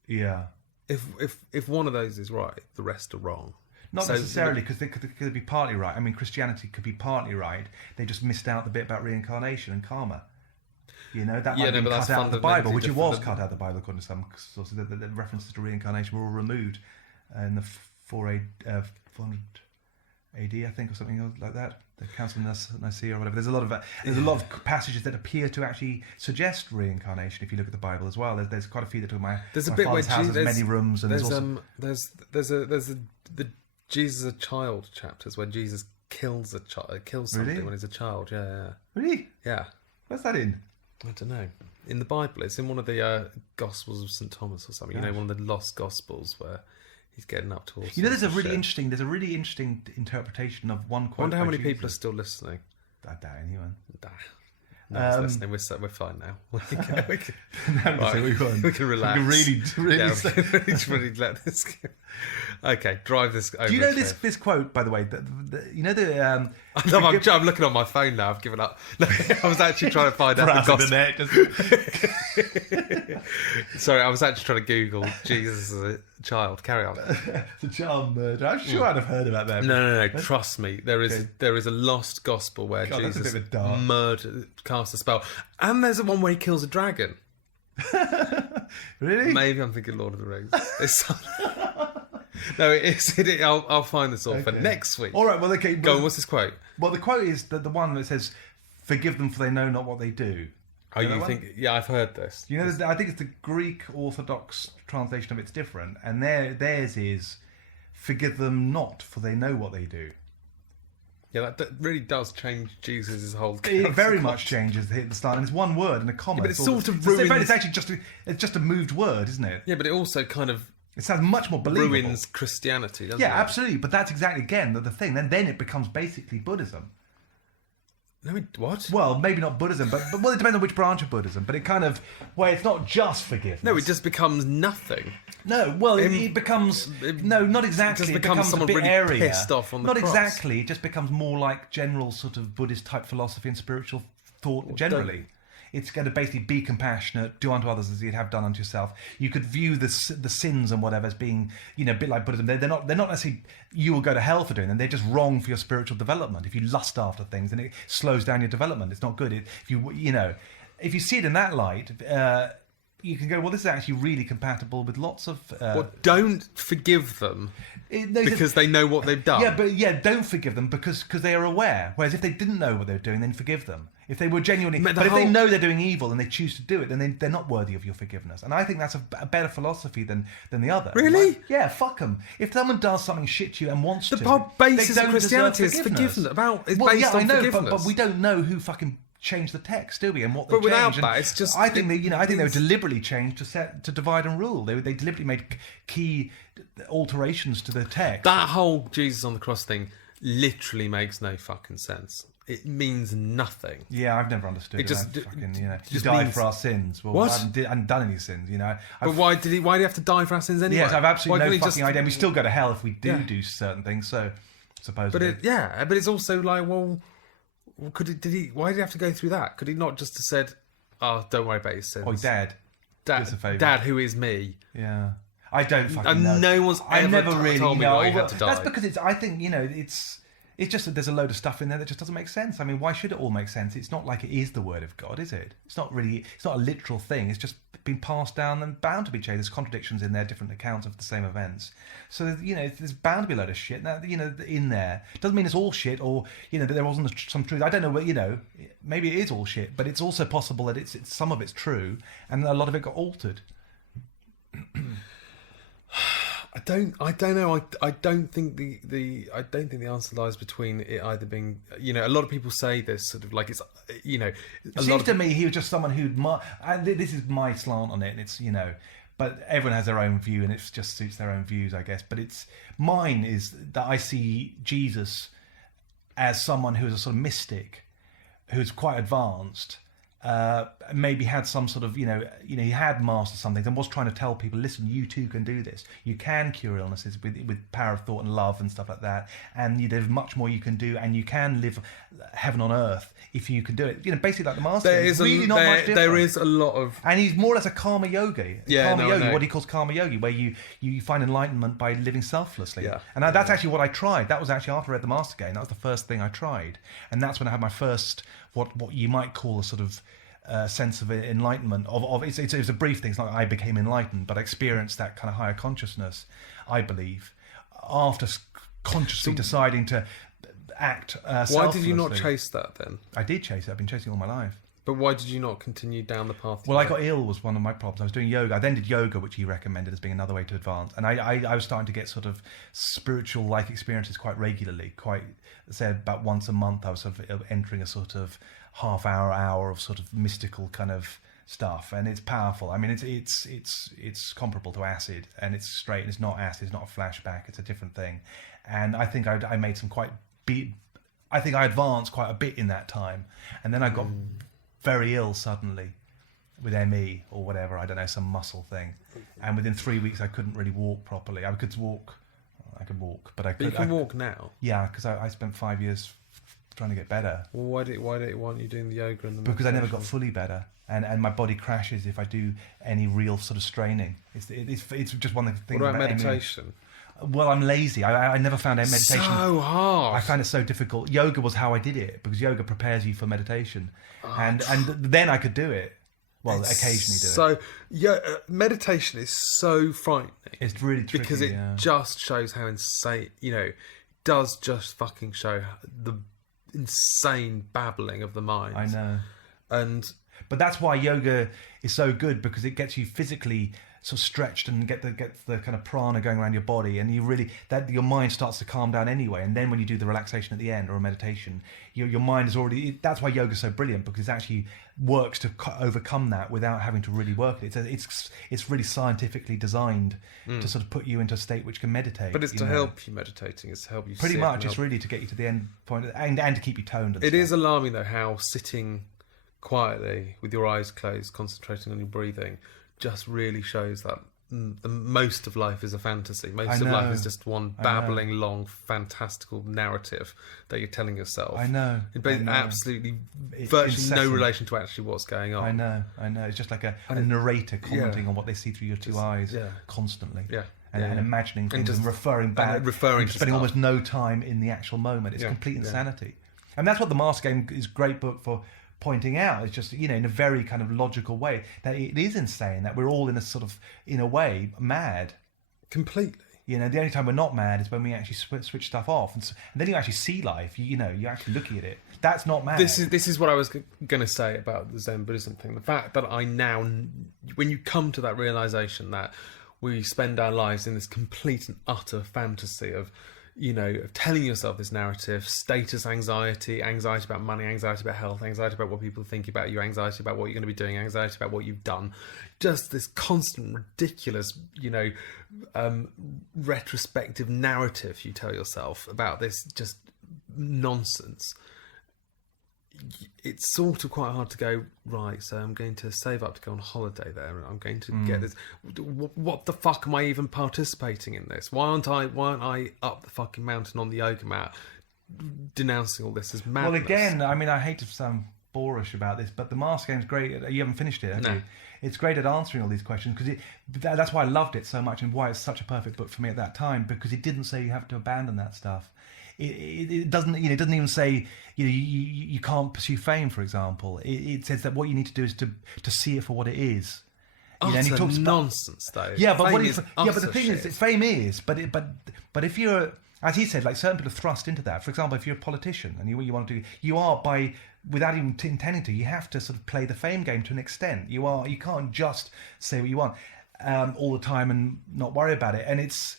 Yeah. If one of those is right, the rest are wrong. Not necessarily, because they could be partly right. I mean, Christianity could be partly right. They just missed out the bit about reincarnation and karma. That might be cut out of the Bible, which it was cut out of the Bible according to some sources. The references to reincarnation were all removed in the 400 AD, I think, or something like that. The Council of Nicaea or whatever. There's a lot of passages that appear to actually suggest reincarnation. If you look at the Bible as well, there's quite a few that talk about. There's a bit where Jesus has many rooms, and there's the Jesus a child chapters where Jesus kills somebody when he's a child. Yeah. Really? Yeah. Where's that in? I don't know. In the Bible, it's in one of the Gospels of St. Thomas or something. Gosh. One of the lost Gospels where he's getting up to all sorts there's a really interesting interpretation of one quote. I wonder how many people are still listening. I doubt anyone. No one's listening. We're fine now. We can relax. We can really let this go. Okay, drive this over. Do you know this quote, by the way? I'm looking on my phone now. I've given up. No, I was actually trying to find out the gospel. Sorry, I was actually trying to Google Jesus as a child. Carry on. The child murder. I'm sure I'd have heard about that. No. Trust me. There is a lost gospel where Jesus casts a spell, and there's one where he kills a dragon. Really? Maybe I'm thinking Lord of the Rings. No, it is. I'll find this all for next week. All right. Well, okay. Go on. What's this quote? Well, the quote is the one that says, "Forgive them, for they know not what they do." Oh, you think? Yeah, I've heard this. I think it's the Greek Orthodox translation of it's different, and theirs is, "Forgive them not, for they know what they do." Yeah, that really does change Jesus' whole It character. very much changes the style, and it's one word and a comma. but it sort of ruins... It's actually just a moved word, isn't it? Yeah, but it also kind of It sounds much more believable. ruins Christianity, doesn't it? Yeah, absolutely. But that's exactly, again, the thing. Then it becomes basically Buddhism. No, what? Well, maybe not Buddhism, but well, it depends on which branch of Buddhism. But it kind of, where it's not just forgiveness. No, it just becomes nothing. No, well, it becomes... No, not exactly. It just becomes someone a bit really area. pissed off on the Not cross. exactly. It just becomes more like general sort of Buddhist-type philosophy and spiritual thought generally. It's going to basically be compassionate, do unto others as you'd have done unto yourself. You could view the sins and whatever as being, a bit like Buddhism. They're not necessarily you will go to hell for doing them. They're just wrong for your spiritual development. If you lust after things, then it slows down your development. It's not good. If you see it in that light, you can go, well, this is actually really compatible with lots of... Well, don't forgive them because they know what they've done. Don't forgive them because they are aware. Whereas if they didn't know what they were doing, then forgive them. If they were genuinely... But if they know they're doing evil and they choose to do it, then they're not worthy of your forgiveness. And I think that's a better philosophy than the other. Really? Like, yeah, fuck them. If someone does something shit to you and wants to... The whole basis they of don't Christianity deserve is forgiveness. It's well, based yeah, on I know, forgiveness. but we don't know who fucking... change the text, do we? And what they but without change. that, it's just... I think they were deliberately changed to divide and rule. They deliberately made key alterations to the text. That whole Jesus on the cross thing literally makes no fucking sense. It means nothing. Yeah, I've never understood it. Just he died for our sins. Well, what? I hadn't done any sins, But why did he have to die for our sins anyway? Yes, I've absolutely no fucking idea. We just... still go to hell if we do certain things. So supposedly, but it's also like, well, why did he have to go through that? Could he not just have said, "Oh, don't worry about his sins"? Oh, Dad, who is me? Yeah, I don't fucking know. And no one's ever told me why he had to die. That's because I think it's just that there's a load of stuff in there that just doesn't make sense. I mean, why should it all make sense? It's not like it is the word of God, is it? It's not a literal thing. It's just been passed down and bound to be changed. There's contradictions in there, different accounts of the same events. So, there's bound to be a load of shit now, in there. Doesn't mean it's all shit or, that there wasn't some truth. I don't know, maybe it is all shit, but it's also possible that it's some of it's true and a lot of it got altered. I don't know. I don't think the answer lies between it either being, a lot of people say this sort of like it's, It seems to me he was just someone who'd... this is my slant on it, and it's, but everyone has their own view, and it just suits their own views, I guess. But mine is that I see Jesus as someone who is a sort of mystic, who's quite advanced, maybe had some sort of, he had mastered something and was trying to tell people, listen, you too can do this. You can cure illnesses with power of thought and love and stuff like that. And there's much more you can do, and you can live heaven on earth if you can do it. Basically like the master. There is a lot of... And he's more or less a karma yogi. What he calls karma yogi, where you find enlightenment by living selflessly. Yeah. And that's actually what I tried. That was actually after I read the Master Game. That was the first thing I tried. And that's when I had my first, what you might call a sort of sense of enlightenment. It was a brief thing. It's not like I became enlightened, but I experienced that kind of higher consciousness, I believe, after consciously deciding to act selflessly. Why did you not chase that then? I did chase it. I've been chasing it all my life. But why did you not continue down the path? Well, I got ill was one of my problems. I was doing yoga. I then did yoga, which he recommended as being another way to advance. And I was starting to get sort of spiritual-like experiences quite regularly. Say about once a month, I was sort of entering a sort of hour of sort of mystical kind of stuff, and it's powerful. I mean, it's comparable to acid, and it's straight. And it's not acid. It's not a flashback. It's a different thing. And I think I made some I think I advanced quite a bit in that time, and then I got very ill suddenly with ME or whatever, I don't know, some muscle thing. And within 3 weeks, I couldn't really walk properly. I could walk, but I couldn't. But you can walk now? Yeah, because I spent 5 years trying to get better. Well, why don't you want you doing the yoga and the Because I never got fully better. And my body crashes if I do any real sort of straining. It's just one of the things. What about meditation? Well, I'm lazy. I never found meditation so hard. I found it so difficult. Yoga was how I did it, because yoga prepares you for meditation, and then I could do it. Well, occasionally do it. So, meditation is so frightening. It's really tricky because it just shows how insane. Does just fucking show the insane babbling of the mind. I know, but that's why yoga is so good, because it gets you physically sort of stretched and get the kind of prana going around your body, and you really that your mind starts to calm down anyway. And then when you do the relaxation at the end or a meditation, your mind is already. That's why yoga is so brilliant, because it actually works to overcome that without having to really work it. It's really scientifically designed to sort of put you into a state which can meditate. But it's to help you meditating. It's to help you. Pretty much, it's really to get you to the end point and to keep you toned. It is alarming though how sitting quietly with your eyes closed, concentrating on your breathing, just really shows that the most of life is a fantasy. Most of life is just one babbling, long, fantastical narrative that you're telling yourself. I know. Absolutely, virtually no relation to actually what's going on. I know. It's just like a narrator commenting on what they see through your two eyes constantly. And imagining things and referring back. Spending almost no time in the actual moment. It's complete insanity. And that's what The Mask Game is a great book for pointing out. It's just, in a very kind of logical way, that it is insane, that we're all in a sort of, in a way, mad. Completely. The only time we're not mad is when we actually switch stuff off. And then you actually see life, you're actually looking at it. That's not mad. This is what I was going to say about the Zen Buddhism thing. The fact that I now, when you come to that realisation that we spend our lives in this complete and utter fantasy of telling yourself this narrative, status anxiety, anxiety about money, anxiety about health, anxiety about what people think about you, anxiety about what you're going to be doing, anxiety about what you've done. Just this constant, ridiculous, retrospective narrative you tell yourself about this just nonsense. It's sort of quite hard to go, right, so I'm going to save up to go on holiday there, and I'm going to get this. What the fuck am I even participating in this? Why aren't I up the fucking mountain on the yoga mat denouncing all this as madness? Well, again, I mean, I hate to sound boorish about this, but The Mask Game's great. You haven't finished it, have you? It's great at answering all these questions, because that's why I loved it so much, and why it's such a perfect book for me at that time, because it didn't say you have to abandon that stuff. It doesn't. It doesn't even say you can't pursue fame, for example. It says that what you need to do is to see it for what it is. And he talks nonsense, though. Yeah, but but the thing is, fame is. But if you're, as he said, like certain people are thrust into that. For example, if you're a politician and you want to do, you are without even intending to, you have to sort of play the fame game to an extent. You can't just say what you want all the time and not worry about it. And it's.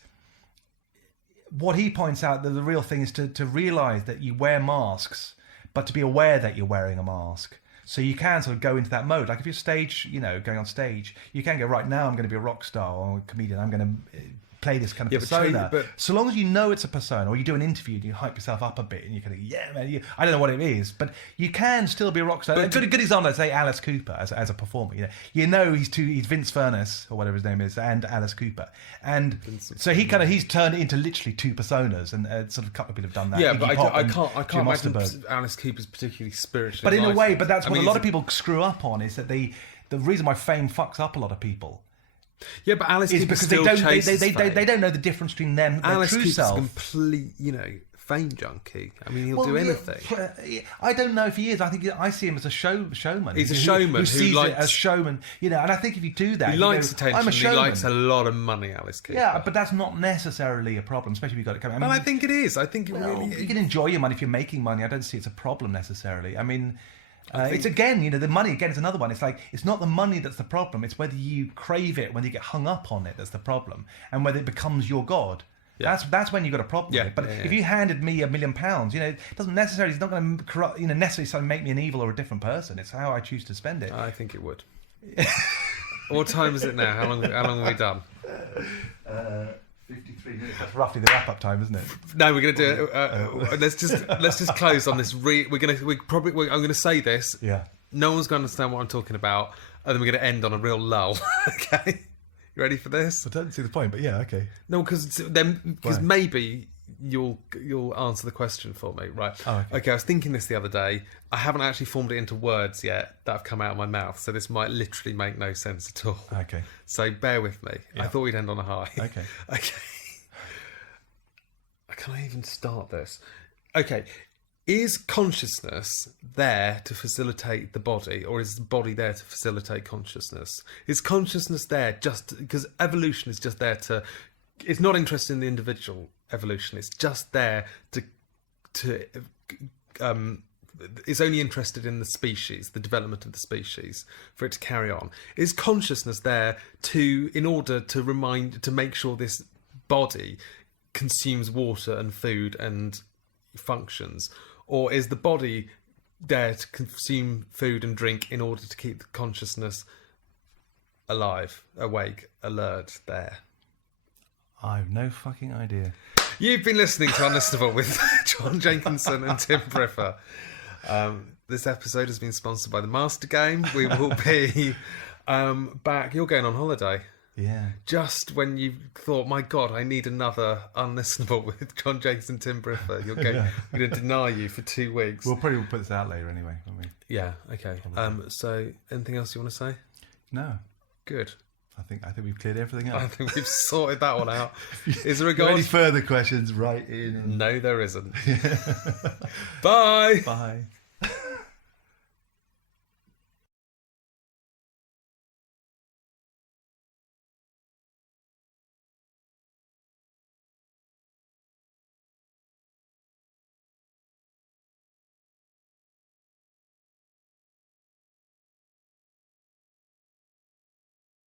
What he points out, that the real thing is to realise that you wear masks, but to be aware that you're wearing a mask. So you can sort of go into that mode. Like if you're going on stage, you can go, right, now I'm going to be a rock star or a comedian. I'm going to play this kind of persona. But so long as you know it's a persona, or you do an interview and you hype yourself up a bit and you kind of, yeah, man, I don't know what it is, but you can still be a rock star. But a good example, I'd say Alice Cooper as a performer. He's Vince Furness or whatever his name is, and Alice Cooper, and so he's turned it into literally two personas, and sort of a couple of people have done that. Yeah, but I can't imagine Alice Cooper's particularly spiritually. But in a way, but that's what a lot of people screw up on, is that the reason why fame fucks up a lot of people. Yeah, but Alice Cooper because still chases fame. They don't know the difference between them and their true self. Alice Cooper's a complete, fame junkie. I mean, he'll do anything. I don't know if he is. I see him as a showman. He's a showman who sees likes, it as showman. And I think if you do that, he likes attention. I'm a showman. He likes a lot of money, Alice Cooper. Yeah, but that's not necessarily a problem, especially if you've got it coming. I think it is. I think it really is. You can enjoy your money if you're making money. I don't see it's a problem necessarily. I mean. It's again, the money again is another one. It's like, it's not the money that's the problem. It's whether you crave it, whether you get hung up on it, that's the problem, and whether it becomes your god. Yeah. That's when you've got a problem with it. But if you handed me £1 million, it doesn't necessarily. It's not going to corrupt, necessarily make me an evil or a different person. It's how I choose to spend it. I think it would. What time is it now? How long have we done? 53 minutes. That's roughly the wrap-up time, isn't it? No, we're going to do it. Let's just close on this. I'm going to say this. Yeah. No one's going to understand what I'm talking about, and then we're going to end on a real lull. Okay. You ready for this? I don't see the point, but yeah, okay. No, because maybe you'll answer the question for me, right? Oh, okay. I was thinking this the other day. I haven't actually formed it into words yet that have come out of my mouth, so this might literally make no sense at all. Okay. So bear with me. Yeah. I thought we'd end on a high. Okay. Okay. Can I even start this? Okay. Is consciousness there to facilitate the body, or is the body there to facilitate consciousness? Is consciousness there just because evolution is just there to? It's not interested in the individual evolution. It's just there to is only interested in the species, the development of the species, for it to carry on. Is consciousness there in order to make sure this body consumes water and food and functions, or is the body there to consume food and drink in order to keep the consciousness alive, awake, alert there? I've no fucking idea. You've been listening to Unlistenable with John Jenkinson and Tim Briffa. This episode has been sponsored by the Master Game. We will be back. You're going on holiday. Yeah. Just when you thought, my God, I need another Unlistenable with John Jenkinson and Tim Briffa, you're going, I'm going to deny you for 2 weeks. We'll probably put this out later anyway, won't we? Yeah, okay. So, anything else you want to say? No. Good. I think we've cleared everything up. I think we've sorted that one out. Is there a Got God? any further questions? Write in. No, there isn't. Bye. Bye.